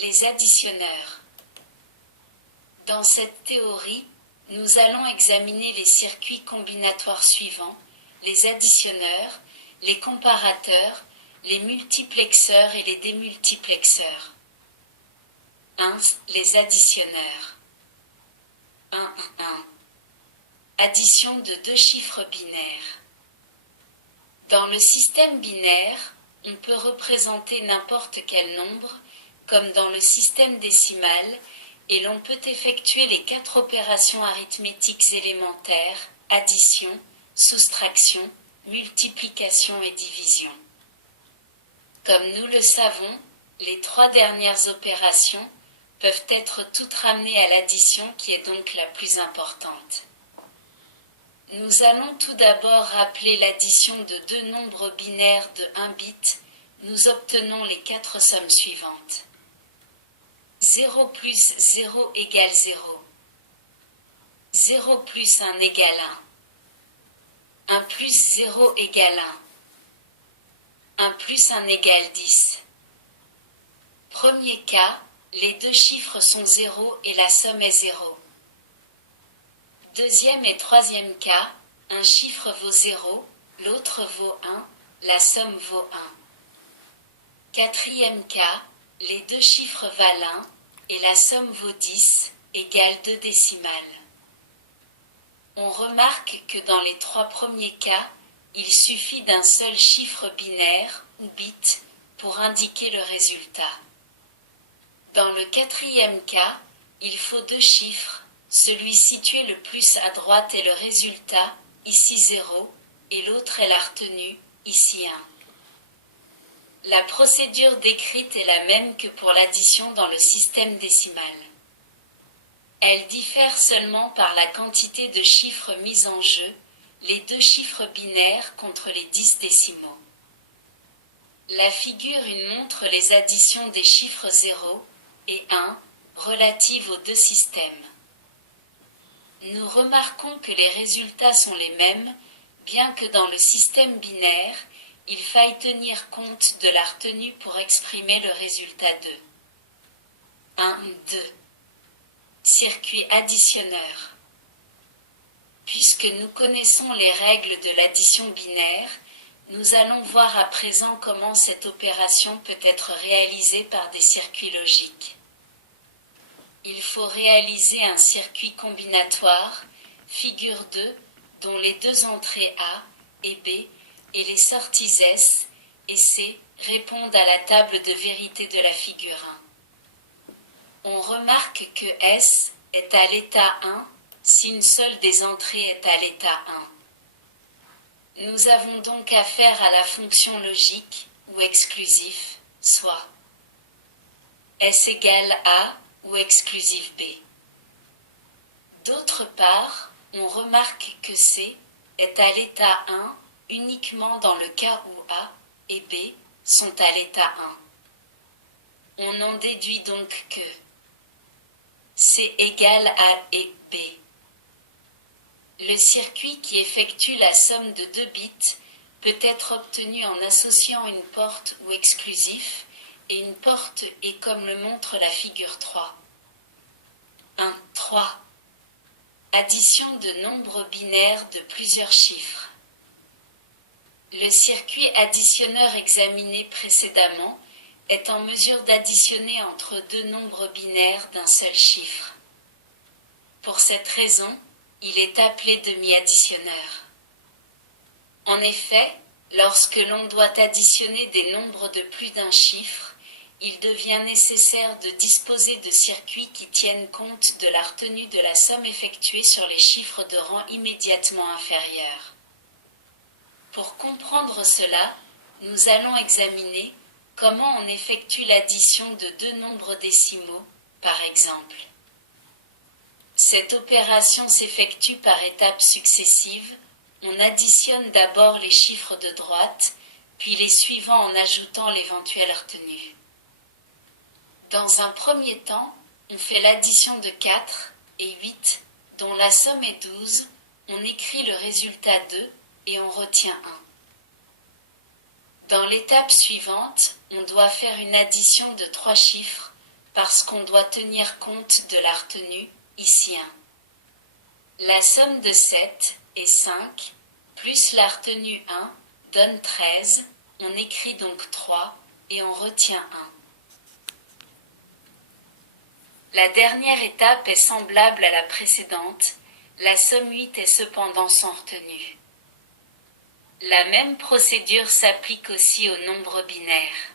Les additionneurs. Dans cette théorie, nous allons examiner les circuits combinatoires suivants, les additionneurs, les comparateurs, les multiplexeurs et les démultiplexeurs. 1. Les additionneurs. 1. Addition de deux chiffres binaires. Dans le système binaire, on peut représenter n'importe quel nombre, comme dans le système décimal, et l'on peut effectuer les 4 opérations arithmétiques élémentaires, addition, soustraction, multiplication et division. Comme nous le savons, les 3 dernières opérations peuvent être toutes ramenées à l'addition qui est donc la plus importante. Nous allons tout d'abord rappeler l'addition de deux nombres binaires de 1 bit. Nous obtenons les 4 sommes suivantes. 0 plus 0 égale 0. 0 plus 1 égale 1. 1 plus 0 égale 1. 1 plus 1 égale 10. Premier cas, les deux chiffres sont 0 et la somme est 0. Deuxième et troisième cas, un chiffre vaut 0, l'autre vaut 1, la somme vaut 1. Quatrième cas, les deux chiffres valent 1 et la somme vaut 10, égale 2 décimales. On remarque que dans les 3 premiers cas, il suffit d'un seul chiffre binaire ou bit pour indiquer le résultat. Dans le quatrième cas, il faut 2 chiffres, celui situé le plus à droite est le résultat, ici 0, et l'autre est la retenue, ici 1. La procédure décrite est la même que pour l'addition dans le système décimal. Elle diffère seulement par la quantité de chiffres mis en jeu, les 2 chiffres binaires contre les 10 décimaux. La figure 1 montre les additions des chiffres 0 et 1 relatives aux deux systèmes. Nous remarquons que les résultats sont les mêmes, bien que dans le système binaire, il faille tenir compte de la retenue pour exprimer le résultat de 1, 2. Circuit additionneur. Puisque nous connaissons les règles de l'addition binaire, nous allons voir à présent comment cette opération peut être réalisée par des circuits logiques. Il faut réaliser un circuit combinatoire, figure 2, dont les deux entrées A et B et les sorties S et C répondent à la table de vérité de la figure 1. On remarque que S est à l'état 1 si une seule des entrées est à l'état 1. Nous avons donc affaire à la fonction logique ou exclusif, soit S égale A ou exclusif B. D'autre part, on remarque que C est à l'état 1 uniquement dans le cas où A et B sont à l'état 1. On en déduit donc que C égale A et B. Le circuit qui effectue la somme de 2 bits peut être obtenu en associant une porte ou exclusif et une porte et comme le montre la figure 3. 1, 3. Addition de nombres binaires de plusieurs chiffres. Le circuit additionneur examiné précédemment est en mesure d'additionner entre deux nombres binaires d'un seul chiffre. Pour cette raison, il est appelé demi-additionneur. En effet, lorsque l'on doit additionner des nombres de plus d'un chiffre, il devient nécessaire de disposer de circuits qui tiennent compte de la retenue de la somme effectuée sur les chiffres de rang immédiatement inférieur. Pour comprendre cela, nous allons examiner comment on effectue l'addition de deux nombres décimaux, par exemple. Cette opération s'effectue par étapes successives. On additionne d'abord les chiffres de droite, puis les suivants en ajoutant l'éventuelle retenue. Dans un premier temps, on fait l'addition de 4 et 8, dont la somme est 12, on écrit le résultat 2 et on retient 1. Dans l'étape suivante, on doit faire une addition de 3 chiffres, parce qu'on doit tenir compte de la retenue, ici 1. La somme de 7 et 5, plus la retenue 1, donne 13, on écrit donc 3, et on retient 1. La dernière étape est semblable à la précédente, la somme 8 est cependant sans retenue. La même procédure s'applique aussi aux nombres binaires.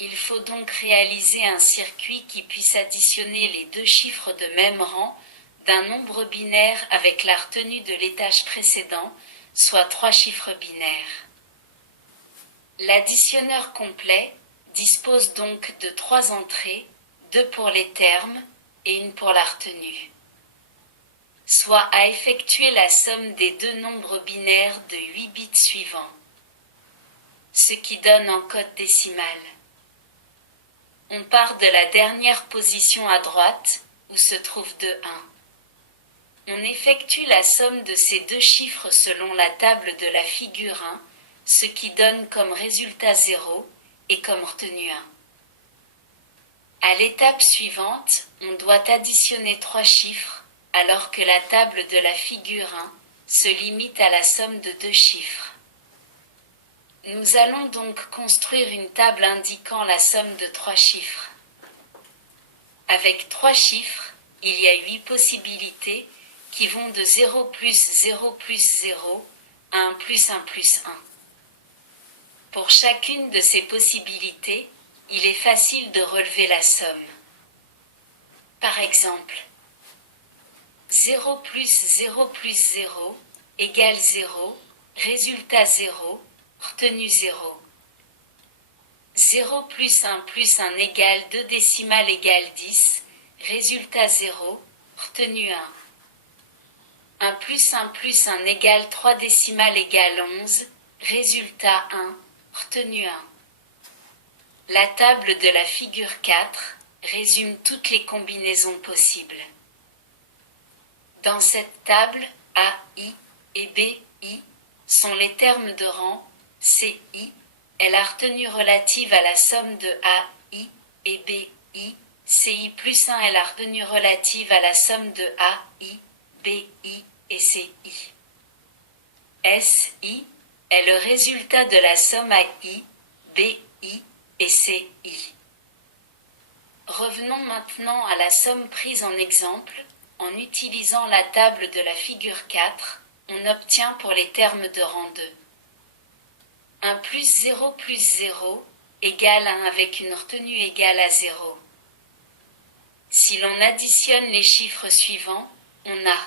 Il faut donc réaliser un circuit qui puisse additionner les deux chiffres de même rang d'un nombre binaire avec la retenue de l'étage précédent, soit 3 chiffres binaires. L'additionneur complet dispose donc de 3 entrées, 2 pour les termes et 1 pour la retenue. Soit à effectuer la somme des deux nombres binaires de 8 bits suivants, ce qui donne en code décimal. On part de la dernière position à droite, où se trouve 2, 1. On effectue la somme de ces deux chiffres selon la table de la figure 1, ce qui donne comme résultat 0 et comme retenue 1. À l'étape suivante, on doit additionner 3 chiffres, alors que la table de la figure 1 se limite à la somme de 2 chiffres. Nous allons donc construire une table indiquant la somme de 3 chiffres. Avec 3 chiffres, il y a 8 possibilités qui vont de 0 plus 0 plus 0 à 1 plus 1 plus 1. Pour chacune de ces possibilités, il est facile de relever la somme. Par exemple, 0 plus 0 plus 0 égale 0, résultat 0, retenue 0. 0 plus 1 égale 2 décimales égale 10, résultat 0, retenue 1. 1 plus 1 égale 3 décimales égale 11, résultat 1, retenue 1. La table de la figure 4 résume toutes les combinaisons possibles. Dans cette table, A, I et B, I sont les termes de rang, C, I est la retenue relative à la somme de A, I et B, I, CI plus 1 est la retenue relative à la somme de A, I, B, I et CI. SI est le résultat de la somme A, I, B, I et CI. Revenons maintenant à la somme prise en exemple. En utilisant la table de la figure 4, on obtient pour les termes de rang 2. 1 plus 0 plus 0 égale 1 avec une retenue égale à 0. Si l'on additionne les chiffres suivants, on a.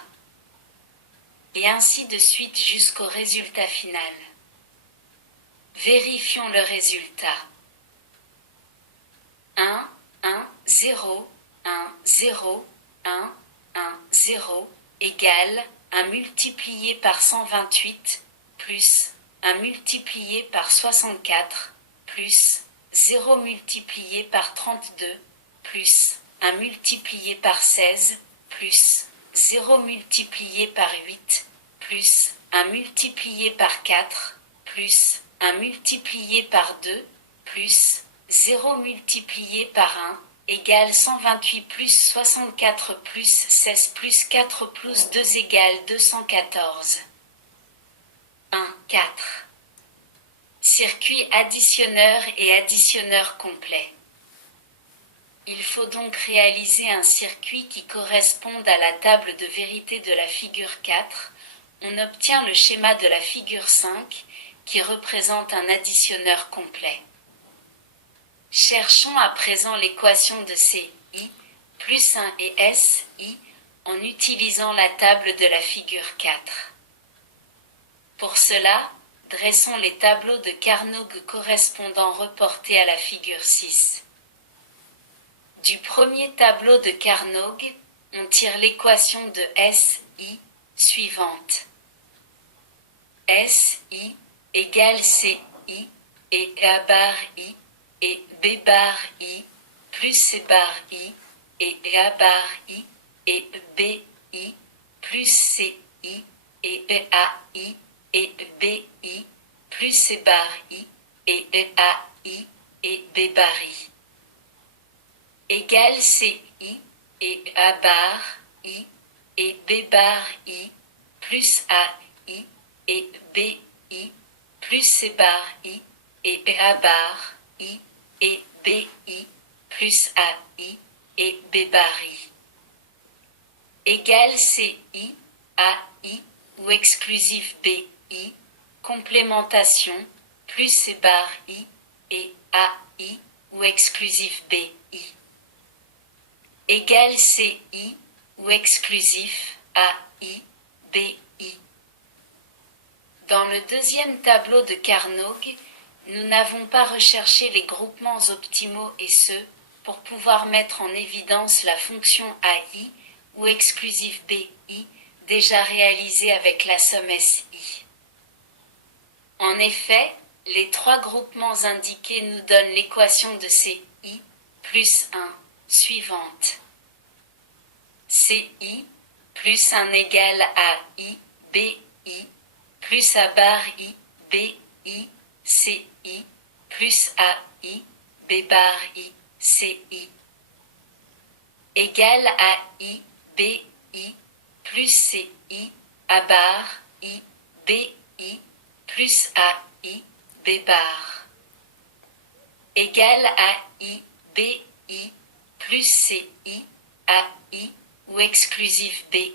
Et ainsi de suite jusqu'au résultat final. Vérifions le résultat. 1, 1, 0, 1, 0, 1, 1, 0 égale 1 multiplié par 128 plus 1 multiplié par 64 plus 0 multiplié par 32 plus 1 multiplié par 16 plus 0 multiplié par 8 plus 1 multiplié par 4 plus 1 multiplié par 2 plus 0 multiplié par 1 égale 128 plus 64 plus 16 plus 4 plus 2 égale 214. 1, 4. Circuit additionneur et additionneur complet. Il faut donc réaliser un circuit qui corresponde à la table de vérité de la figure 4. On obtient le schéma de la figure 5 qui représente un additionneur complet. Cherchons à présent l'équation de CI plus 1 et SI en utilisant la table de la figure 4. Pour cela, dressons les tableaux de Carnot correspondants reportés à la figure 6. Du premier tableau de Carnot, on tire l'équation de SI suivante. SI égale CI et A bar I et B bar I plus C bar I et A bar I et B I plus C I et A I et B I plus C bar I et A I et B bar I. égale CI et A bar I et B bar I plus AI et BI plus C bar I et A bar I et BI plus AI et B bar I égale CI, AI ou exclusif BI, complémentation plus C bar I et AI ou exclusif BI égale CI ou exclusif AI, BI. Dans le deuxième tableau de Carnot, nous n'avons pas recherché les groupements optimaux et ce, pour pouvoir mettre en évidence la fonction AI ou exclusif BI déjà réalisée avec la somme SI. En effet, les trois groupements indiqués nous donnent l'équation de CI plus 1 suivante. CI plus 1 égale à I, BI plus A bar I, BI, CI plus AI, B bar I, CI égale à I, BI plus CI, A bar I, BI plus AI, B bar égale à I, BI plus CI, AI ou exclusif BI.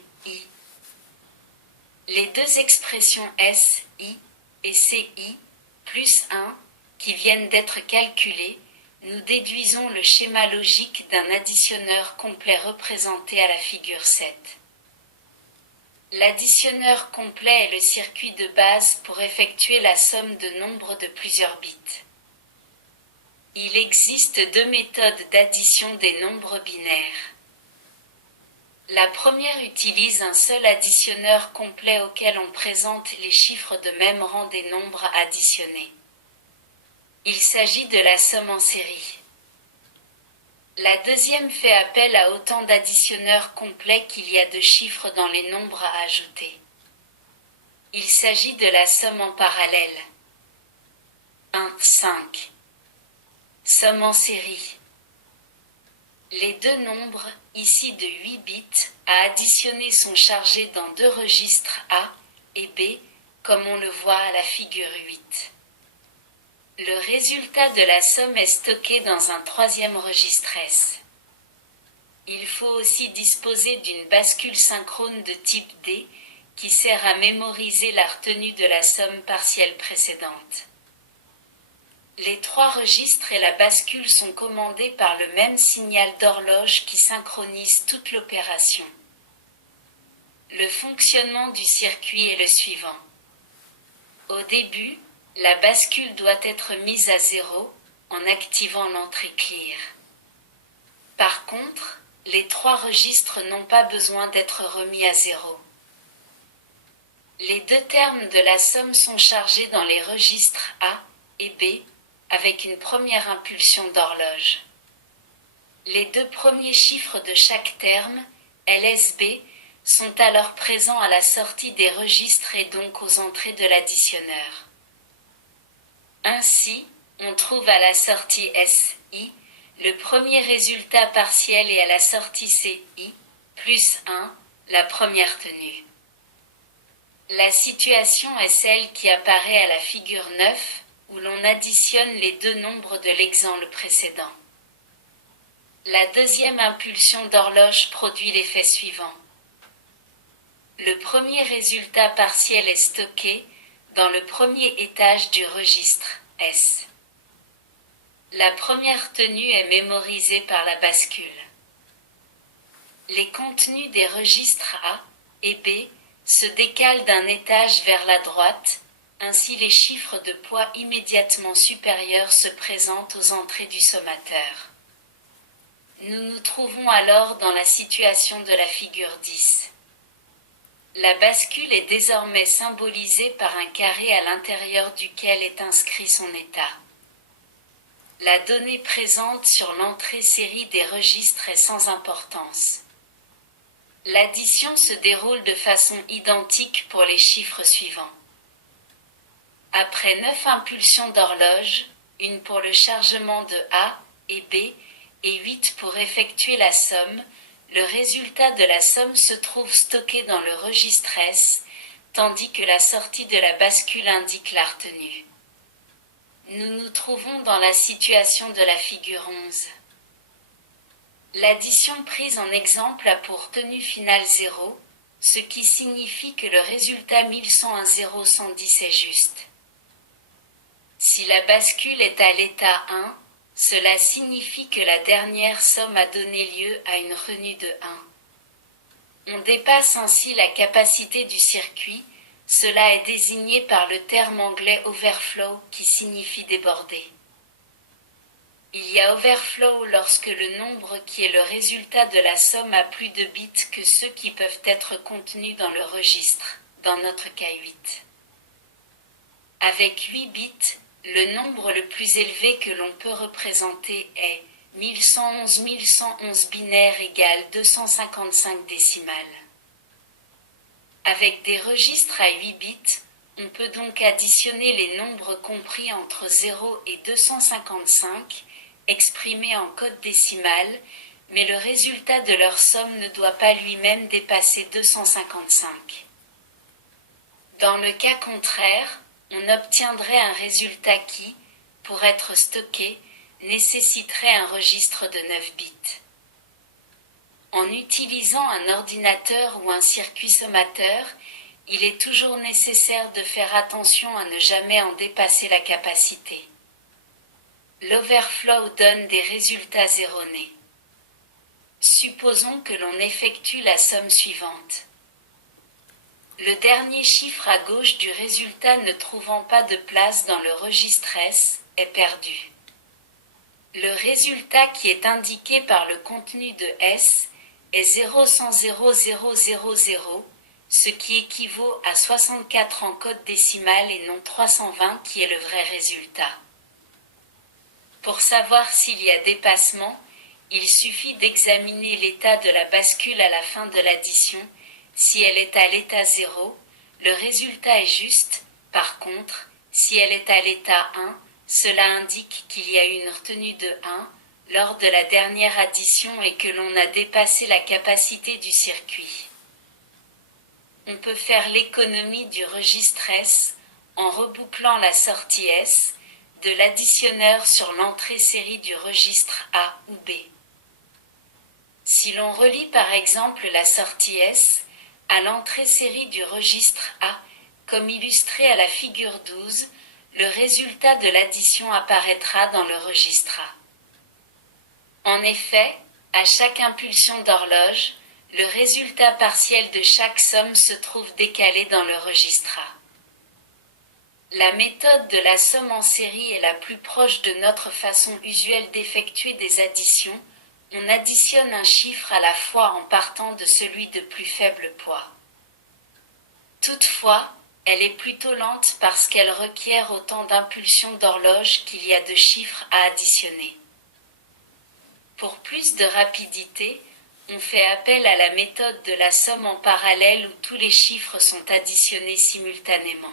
Les deux expressions SI et CI plus 1 qui viennent d'être calculées, nous déduisons le schéma logique d'un additionneur complet représenté à la figure 7. L'additionneur complet est le circuit de base pour effectuer la somme de nombres de plusieurs bits. Il existe deux méthodes d'addition des nombres binaires. La première utilise un seul additionneur complet auquel on présente les chiffres de même rang des nombres additionnés. Il s'agit de la somme en série. La deuxième fait appel à autant d'additionneurs complets qu'il y a de chiffres dans les nombres à ajouter. Il s'agit de la somme en parallèle. 1, 5. Somme en série. Les deux nombres, ici de 8 bits, à additionner sont chargés dans deux registres A et B, comme on le voit à la figure 8. Le résultat de la somme est stocké dans un troisième registre S. Il faut aussi disposer d'une bascule synchrone de type D, qui sert à mémoriser la retenue de la somme partielle précédente. Les trois registres et la bascule sont commandés par le même signal d'horloge qui synchronise toute l'opération. Le fonctionnement du circuit est le suivant. Au début, la bascule doit être mise à 0 en activant l'entrée clear. Par contre, les trois registres n'ont pas besoin d'être remis à 0. Les deux termes de la somme sont chargés dans les registres A et B, avec une première impulsion d'horloge. Les deux premiers chiffres de chaque terme, LSB, sont alors présents à la sortie des registres et donc aux entrées de l'additionneur. Ainsi, on trouve à la sortie SI le premier résultat partiel et à la sortie CI, plus 1, la première tenue. La situation est celle qui apparaît à la figure 9, où l'on additionne les deux nombres de l'exemple précédent. La deuxième impulsion d'horloge produit l'effet suivant. Le premier résultat partiel est stocké dans le premier étage du registre S. La première tenue est mémorisée par la bascule. Les contenus des registres A et B se décalent d'un étage vers la droite. Ainsi, les chiffres de poids immédiatement supérieurs se présentent aux entrées du sommateur. Nous nous trouvons alors dans la situation de la figure 10. La bascule est désormais symbolisée par un carré à l'intérieur duquel est inscrit son état. La donnée présente sur l'entrée série des registres est sans importance. L'addition se déroule de façon identique pour les chiffres suivants. Après 9 impulsions d'horloge, une pour le chargement de A et B et 8 pour effectuer la somme, le résultat de la somme se trouve stocké dans le registre S, tandis que la sortie de la bascule indique la retenue. Nous nous trouvons dans la situation de la figure 11. L'addition prise en exemple a pour tenue finale 0, ce qui signifie que le résultat 1101,010 est juste. Si la bascule est à l'état 1, cela signifie que la dernière somme a donné lieu à une retenue de 1. On dépasse ainsi la capacité du circuit, cela est désigné par le terme anglais overflow qui signifie déborder. Il y a overflow lorsque le nombre qui est le résultat de la somme a plus de bits que ceux qui peuvent être contenus dans le registre, dans notre cas 8. Avec 8 bits, le nombre le plus élevé que l'on peut représenter est 1111 binaire égale 255 décimales. Avec des registres à 8 bits, on peut donc additionner les nombres compris entre 0 et 255, exprimés en code décimal, mais le résultat de leur somme ne doit pas lui-même dépasser 255. Dans le cas contraire, on obtiendrait un résultat qui, pour être stocké, nécessiterait un registre de 9 bits. En utilisant un ordinateur ou un circuit sommateur, il est toujours nécessaire de faire attention à ne jamais en dépasser la capacité. L'overflow donne des résultats erronés. Supposons que l'on effectue la somme suivante. Le dernier chiffre à gauche du résultat ne trouvant pas de place dans le registre S est perdu. Le résultat qui est indiqué par le contenu de S est 0,100,000, ce qui équivaut à 64 en code décimal et non 320 qui est le vrai résultat. Pour savoir s'il y a dépassement, il suffit d'examiner l'état de la bascule à la fin de l'addition. Si elle est à l'état 0, le résultat est juste. Par contre, si elle est à l'état 1, cela indique qu'il y a eu une retenue de 1 lors de la dernière addition et que l'on a dépassé la capacité du circuit. On peut faire l'économie du registre S en rebouclant la sortie S de l'additionneur sur l'entrée série du registre A ou B. Si l'on relie par exemple la sortie S à l'entrée série du registre A, comme illustré à la figure 12, le résultat de l'addition apparaîtra dans le registre A. En effet, à chaque impulsion d'horloge, le résultat partiel de chaque somme se trouve décalé dans le registre A. La méthode de la somme en série est la plus proche de notre façon usuelle d'effectuer des additions. On additionne un chiffre à la fois en partant de celui de plus faible poids. Toutefois, elle est plutôt lente parce qu'elle requiert autant d'impulsions d'horloge qu'il y a de chiffres à additionner. Pour plus de rapidité, on fait appel à la méthode de la somme en parallèle où tous les chiffres sont additionnés simultanément.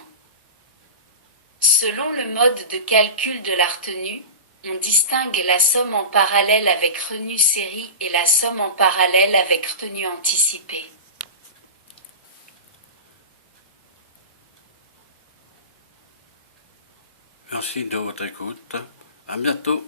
Selon le mode de calcul de la retenue, on distingue la somme en parallèle avec retenue série et la somme en parallèle avec retenue anticipée. Merci de votre écoute. À bientôt.